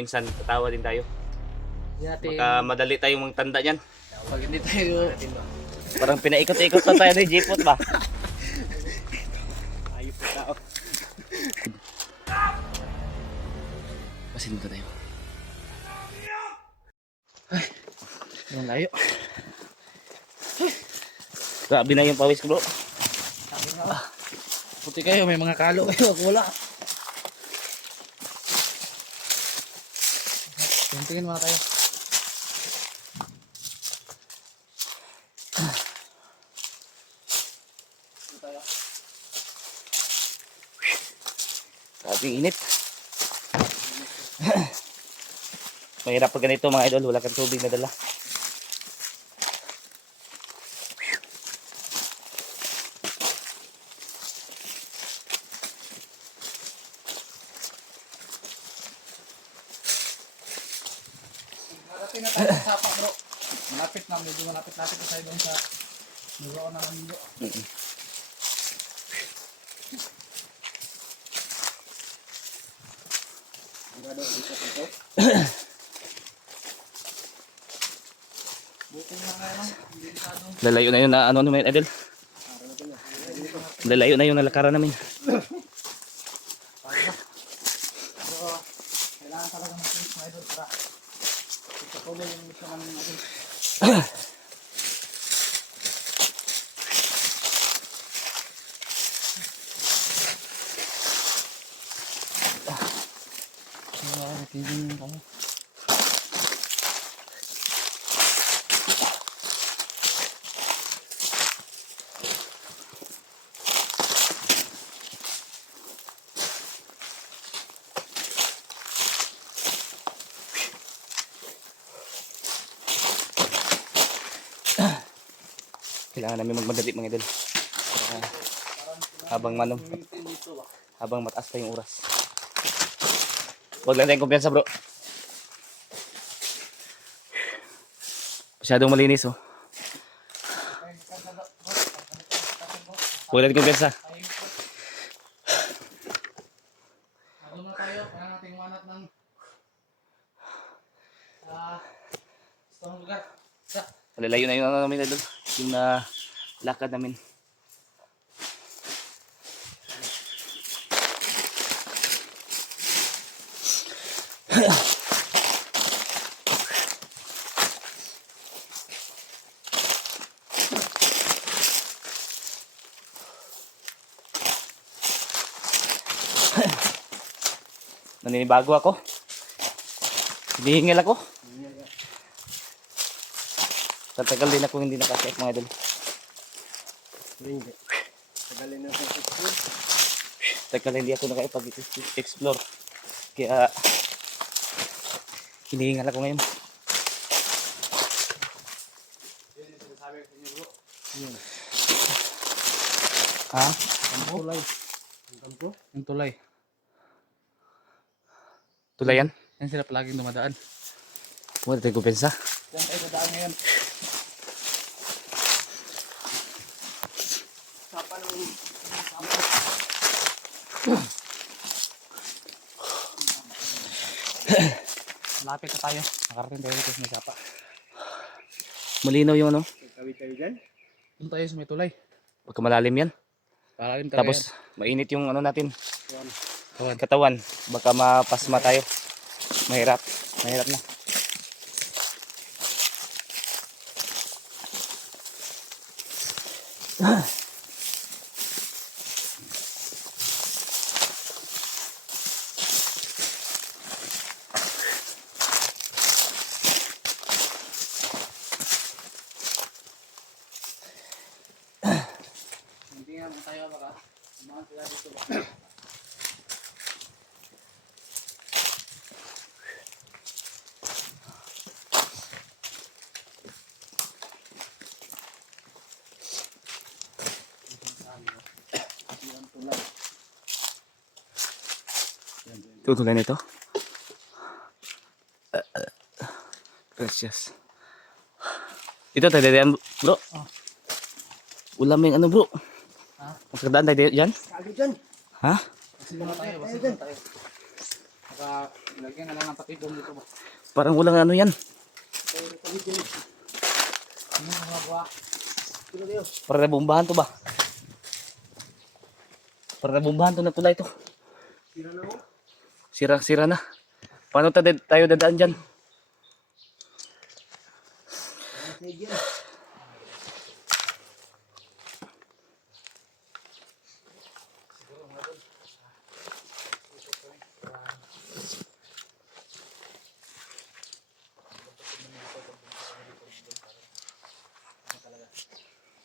Minsan tatawa din tayo. Natin, Baka madali tayong magtanda niyan. pag hindi tayo Parang pinaikot-ikot na tayo ni Jeepot ba? ayop na tao. Pasin mo tayo. Yung layo. Grabe na yung pawis ko bro. Puti kayo, may mga kalo kayo. Wag wala. Tingin muna tayo. Grabe init. Mahirap pag ganito mga idol, wala kang tubig na dala. Marating na tayo sa sapa bro. Malapit na, medyo malapit-lapit na tayo doon sa lugaw na Manilo. Buking na ngayon, hindi masyadong Lalayo na yun na ano naman idol. Lalayo na yun na lakaran namin. paga. Pero kailangan talaga mag-tiis mga idol para ipatuloy yung mission namin natin. Natigil tayo. Kailangan namin magmadali mga idol. Para habang manom, habang mataas pa yung oras. Huwag lang tayong kumpiyansa bro. Masyadong malinis oh. Huwag lang tayong kumpiyansa. Ano na tayo? Kaya nating manat ng stone lugar. Lalayo na yun ano namin idol. Yung na lakad namin. Naninibago ako. Hinihingal ako. Tatagal din ako hindi nakasyak mga idol. Tagalin na sa explore. Tagal hindi ako nakapag-explore. Kaya hinihingal ako ngayon. Yun yung sinasabi ko sa inyo bro. Yun. Ha? Ang tulay. Ang ko? Yung tulay. Tulayan? Yan sila palaging dumadaan. Huwag tayo kumpensa. Yan tayo dadaan ngayon. Sapa ng malapit na tayo. Nakarating tayo dito sa may sapa. Malinaw yung ano. Tawid tayo dyan? Doon tayo sa may tulay. Pagka malalim yan. Palalim tayo. Tapos mainit yung ano natin. Kawan. Katawan. Baka mapasma tayo. Mahirap. Mahirap na. Hindi nga tayo baka. Umahan sila dito ba? Tutulan nito. Precious. Ito tayo dadaan bro. Oh. Ulam yung ano bro. Ha? Magkadaan tayo dyan? Kagi dyan. Ha? Kasi muna tayo. Basta muna tayo. Baka Lagyan na lang ng patidong dito ba? Parang walang ano yan. Ano mga buwa? Dito dito. Parang nabumbahan to ba? Parang nabumbahan to na tulay to. Sira na mo? Sira na. Paano tayo dadaan dyan? Sige.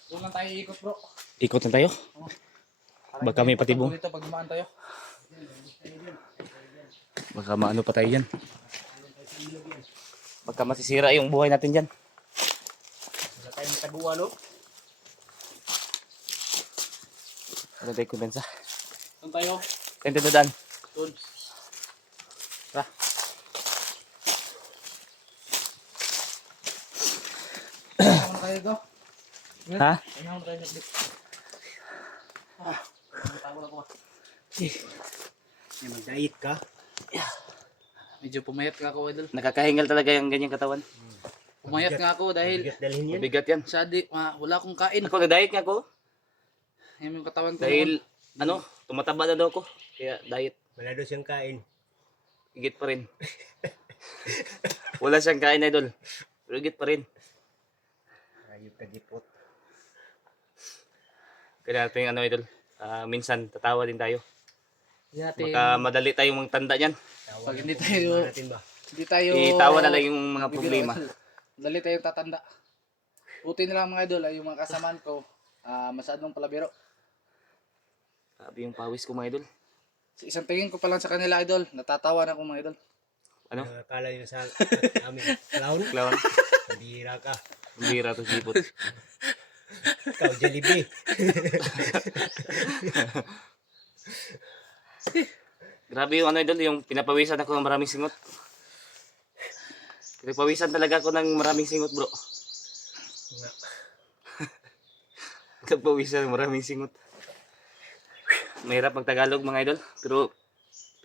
Doon lang tayo ikot bro. Ikot na tayo. Baka may patibong. Dito pag dumaan tayo. Baka maano pa tayo dyan. Baka masisira yung buhay natin dyan. Wala tayong taguwa no? Ano tayo kumpensa? Doon tayo. Saan tayo dadaan? Doon. Tara. Ano na tayo go? Ha? Ano na tayo saglit? Tawa ko ba? May mag-diet ka? Medyo pumayat ka ako idol. Nakakahingal talaga yung ganyang katawan. Pumayat nga ako dahil Bigat dalhin yan. Mabigat yan. wala akong kain. Ako nag-diet nga ako. Yung katawan ko. Dahil tumataba na daw ako. Kaya diet. Wala daw siyang kain. Higit pa rin. Wala siyang kain idol. Pero higit pa rin. Ayop ka dipot. Kaya natin idol. Minsan tatawa din tayo. natin, Baka madali tayong magtanda niyan. pag hindi tayo, Natin ba? hindi tayo, Itawa na lang yung mga problema. Dali tayong tatanda. Buti na lang mga idol, ay yung mga kasamaan ko, masyadong palabiro. Sabi yung pawis ko mga idol. Sa isang tingin ko pa lang sa kanila idol, natatawa na ako mga idol. Ano? Akala nyo sa amin. Clown? Clown. Pabira ka. Bira to sipot. Ikaw, Jollibee. Grabe yung idol, yung pinapawisan ako ng maraming singot. Pinapawisan talaga ako ng maraming singot bro. Nga. Pinapawisan ng maraming singot. Mahirap mag-Tagalog mga idol, pero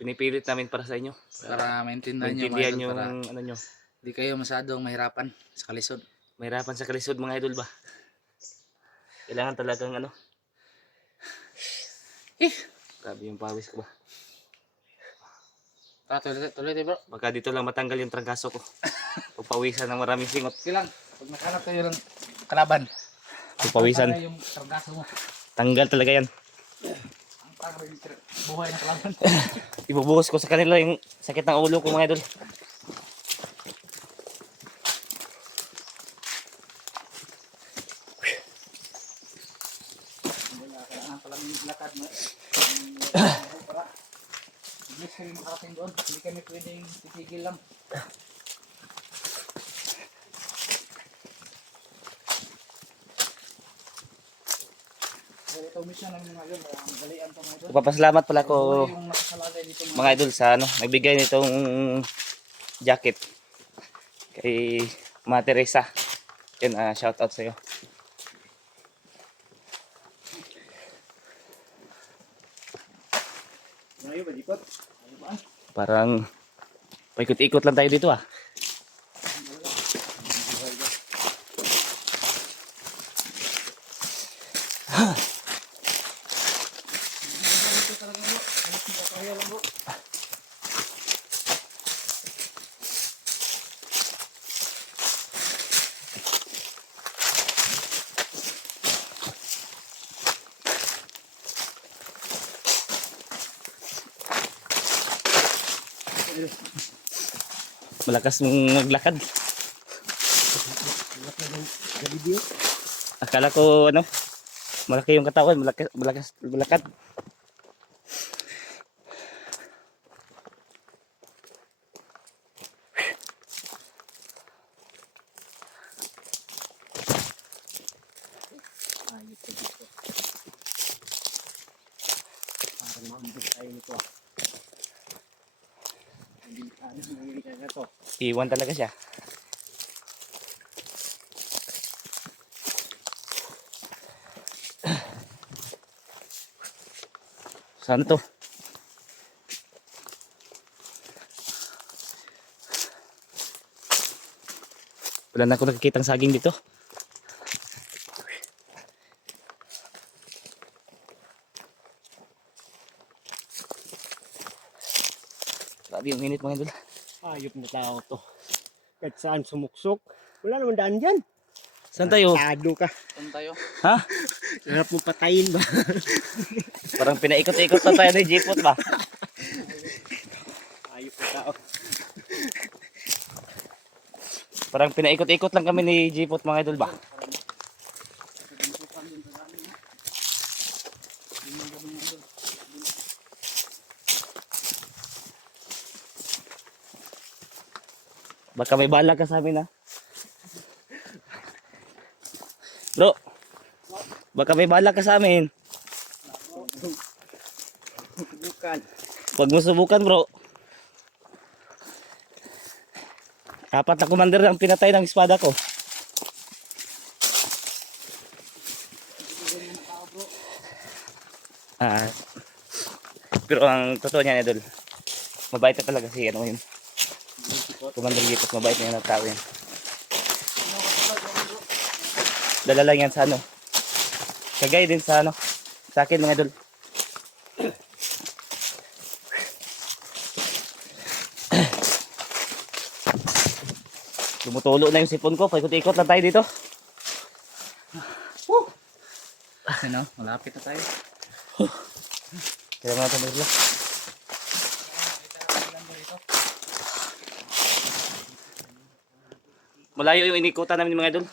pinipilit namin para sa inyo. Para maintindihan nyo mga Maintindihan idol, yung para ano nyo. hindi kayo masyadong mahirapan sa kalisod. Mahirapan sa kalisod mga idol ba? Kailangan talagang grabe yung pawis ko ba? Tara, tuloy tayo bro. Baka dito lang matanggal yung trangkaso ko. Pagpawisan ng maraming singot. Okay lang, pag nakahanap tayo ng kalaban, Pagpawisan. para yung kargaso mo. Tanggal talaga yan. Ang parang buhay ng kalaban. Ibubuhos ko sa kanila yung sakit ng ulo ko mga idol. Kailangan pala yung lakad mo. Para bilis ka rin makarating doon. Hindi kami pwedeng titigil lang. Ito mission namin mga idol. Ang galian to mga idol. Papasalamat pala ko Yung nakasalalay dito mga idol sa nagbigay nitong jacket kay Ma'am Teresa. Yan, shout out sa iyo. Ngayon ba dikot? Parang paikot-ikot lang tayo dito Malakas mong maglakad. Akala ko malaki yung katawan, malakas maglakad. Parang maambot tayo nito. Hindi ka to. Iwan talaga siya. Saan to? Wala na ako nakikitang saging dito. Grabe yung init mga idol. Ayop na tao to. Kahit saan sumuksok. Wala naman daan dyan. Saan tayo? Tado ka. Saan tayo? Ha? Harap mo patayin ba? Parang pinaikot-ikot na tayo ng jeepot ba? Ayop na tao. Parang pinaikot-ikot lang kami ni jeepot mga idol ba? Baka may bala ka sa amin ha? Bro, baka may bala ka sa amin. Bukan. Huwag mo subukan bro. Apat na commander ang pinatay ng espada ko. Ah, pero ang totoo niyan idol, mabait na talaga si ano yun. Commander Gipot, mabait na yan ang tao yan. Dala lang yan sa ano. Kagay din sa ano. Sa akin mga idol. Tumutulo na yung sipon ko. Paikot-ikot lang tayo dito. Ano? Malapit na tayo. Kaya mga ito mga malayo yung inikutan namin mga idol.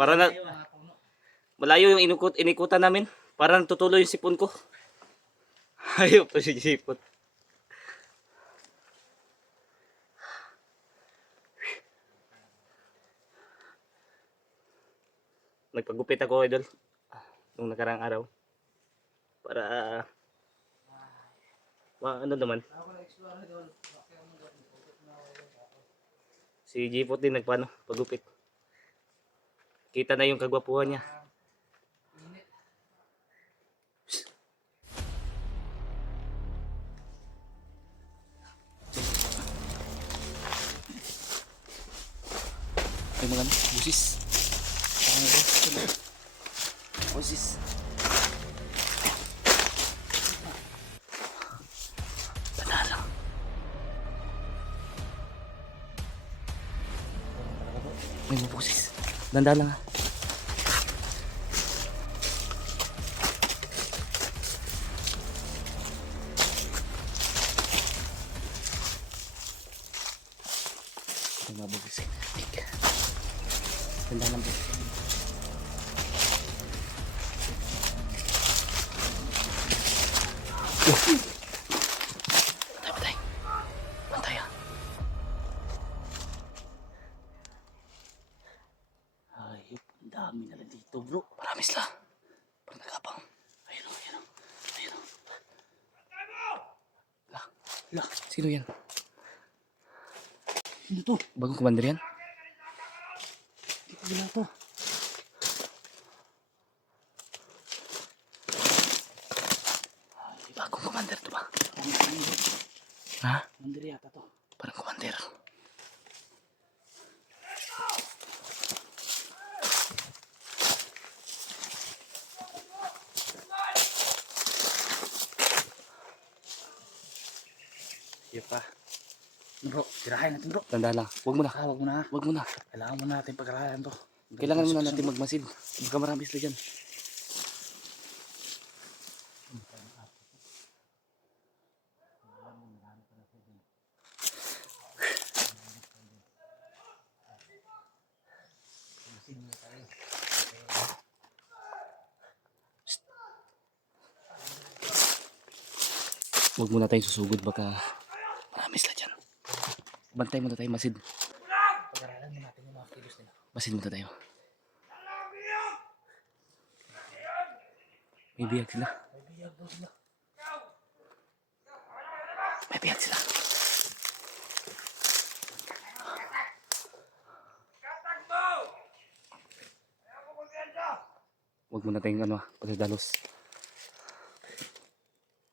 Para na malayo yung inikutan namin. Para natutuloy yung sipon ko. Ayaw pa si sipon. Nagpagupit ako idol nung nakarang araw. Para ano naman. Si Jipot din nagpano, pagupit. Kita na yung kagwapuhan niya. Ay mga ano, busis. Busis. Tanda lang. May mga busis. Tanda lang ha. May mga busis. Tanda lang po. Patay, patay. Patay ah. Ayop, ang dami na lang dito bro. Marami sila. Parang nagapang. Ayun o, ayun o. Ayun o. La, sino yan? Sino to? Bagong commander yan? Wala to. Bagong commander to ba? Ha? Mandiri yata to. Parang commander. Sige pa. Bro, tirahin natin bro. Tanda lang. Huwag mo na. Wag mo na. Huwag mo na. Kailangan mo natin pag-aralan to. Kailangan muna natin magmasid. Baka marami sila dyan. Huwag muna tayong susugod. Baka marami sila dyan. Bantay muna tayo, masid. Pag-aralan mo natin yung mga kilos nila. Masid muna tayo. May biyag sila. May biyag daw sila. May biyag sila. Huwag muna tayong ano, pagdalos.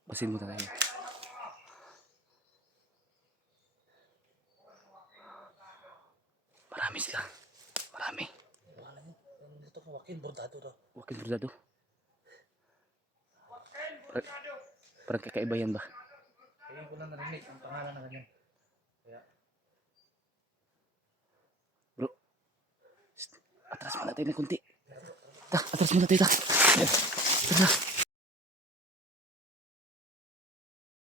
Masid muna tayo. Marami sila. Marami. Wala yun. Dito ko, wakin, bordado daw. Wakil burdado. Parang kakaiba yan ba? Kaya ko lang narinig ang pangalan na ganyan. Kaya, Bro. Atras mo natin ng kunti. Tak, atras mo natin, tak. Tara.